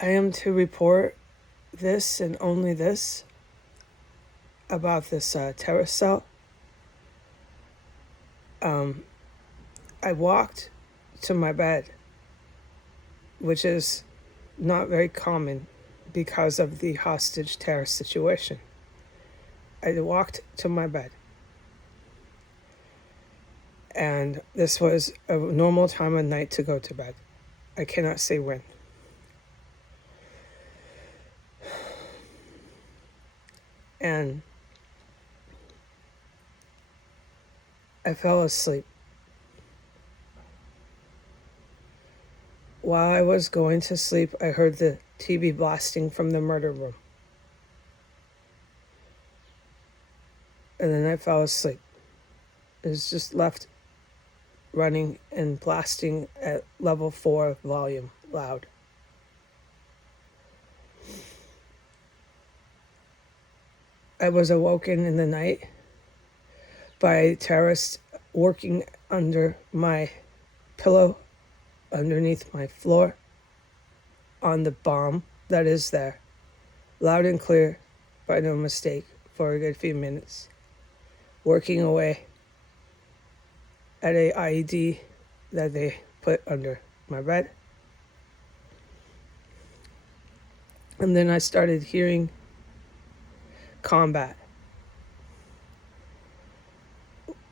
I am to report this and only this about this terrace cell. I walked to my bed, which is not very common because of the hostage terrace situation. I walked to my bed, and this was a normal time of night to go to bed. I cannot say when. And I fell asleep. While I was going to sleep, I heard the TV blasting from the murder room. And then I fell asleep. It was just left running and blasting at level 4 volume, loud. I was awoken in the night by a terrorist working under my pillow, underneath my floor, on the bomb that is there, loud and clear, by no mistake, for a good few minutes, working away at a IED that they put under my bed. And then I started hearing combat.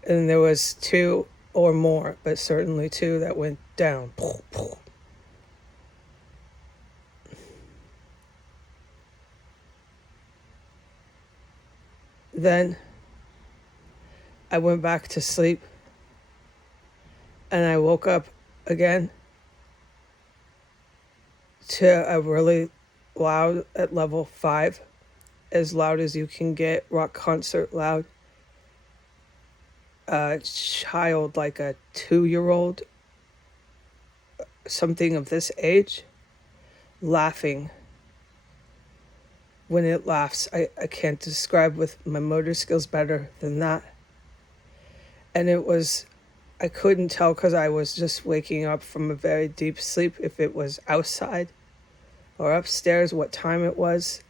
And there was 2 or more, but certainly 2 that went down. Then I went back to sleep, and I woke up again to a really loud, at level 5, as loud as you can get, rock concert loud. A child, like a 2-year-old, something of this age, laughing. When it laughs, I can't describe with my motor skills better than that. And it was, I couldn't tell because I was just waking up from a very deep sleep if it was outside or upstairs, what time it was.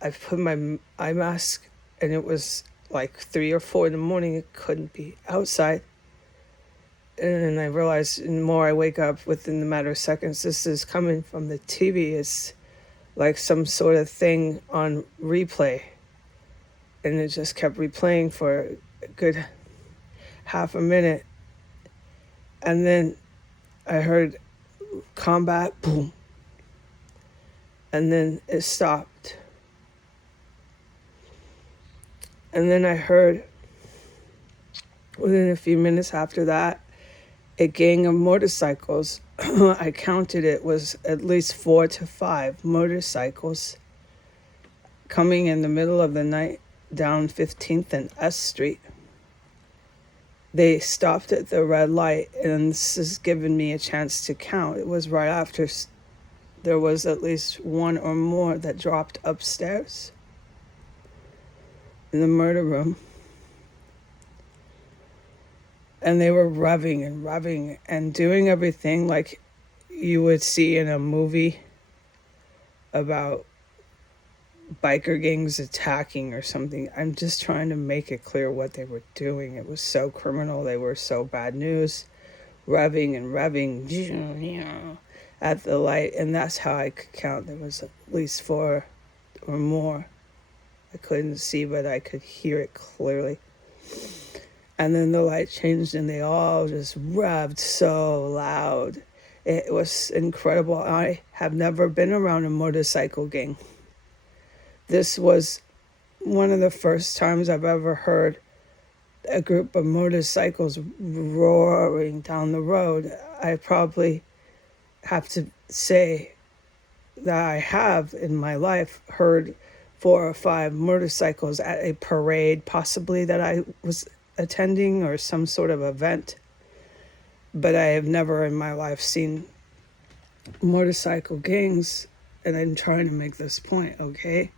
I put my eye mask, and it was like 3 or 4 in the morning. It couldn't be outside. And then I realized the more I wake up within the matter of seconds, this is coming from the TV. It's like some sort of thing on replay. And it just kept replaying for a good half a minute. And then I heard combat, boom. And then it stopped. And then I heard, within a few minutes after that, a gang of motorcycles. I counted it was at least 4 to 5 motorcycles coming in the middle of the night down 15th and S Street. They stopped at the red light, and this has given me a chance to count. It was right after there was at least 1 or more that dropped upstairs in the murder room. And they were revving and doing everything like you would see in a movie about biker gangs attacking or something. I'm just trying to make it clear what they were doing. It was so criminal. They were so bad news. Revving at the light. And that's how I could count. There was at least 4 or more. I couldn't see, but I could hear it clearly. And then the light changed, and they all just revved so loud. It was incredible. I have never been around a motorcycle gang. This was one of the first times I've ever heard a group of motorcycles roaring down the road. I probably have to say that I have in my life heard 4 or 5 motorcycles at a parade, possibly that I was attending, or some sort of event. But I have never in my life seen motorcycle gangs, and I'm trying to make this point, okay?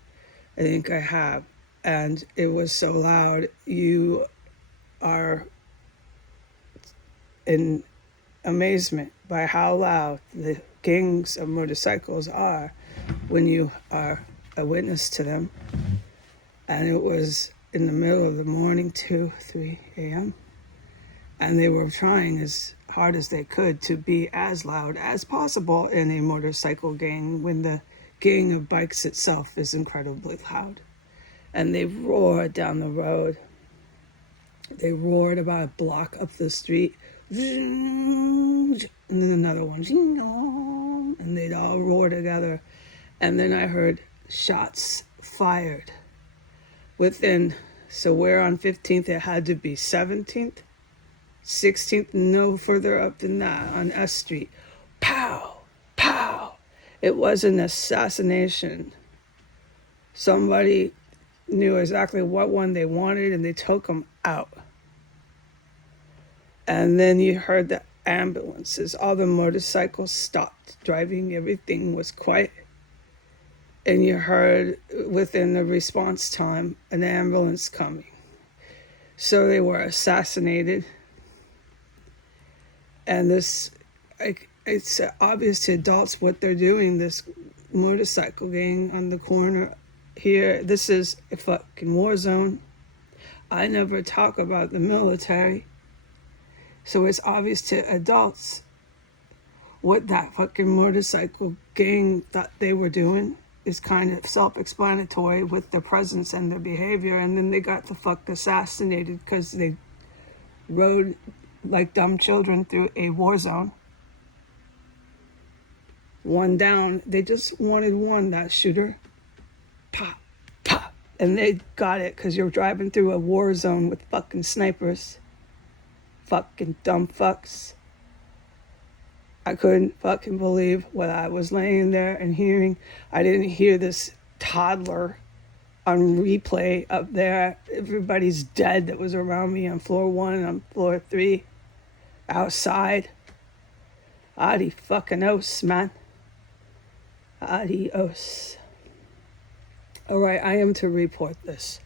I think I have. And it was so loud. You are in amazement by how loud the gangs of motorcycles are when you are a witness to them. And it was in the middle of the morning, 2, 3 a.m. And they were trying as hard as they could to be as loud as possible in a motorcycle gang when the gang of bikes itself is incredibly loud. And they roared down the road. They roared about a block up the street. And then another one. And they'd all roar together. And then I heard shots fired within, so we're on 15th, it had to be 17th, 16th, no further up than that on S Street. Pow, pow. It was an assassination. Somebody knew exactly what one they wanted and they took them out. And then you heard the ambulances, all the motorcycles stopped driving, everything was quiet. And you heard within the response time an ambulance coming. So they were assassinated. And this, it's obvious to adults what they're doing, this motorcycle gang on the corner here. This is a fucking war zone. I never talk about the military. So it's obvious to adults what that fucking motorcycle gang thought they were doing. Is kind of self-explanatory with their presence and their behavior, and then they got the fuck assassinated because they rode like dumb children through a war zone. One down. They just wanted one, that shooter. Pop, pop. And they got it because you're driving through a war zone with fucking snipers. Fucking dumb fucks. I couldn't fucking believe what I was laying there and hearing. I didn't hear this toddler on replay up there. Everybody's dead that was around me on floor 1 and on floor 3. Outside. Adi fucking os, man. Adios. All right, I am to report this.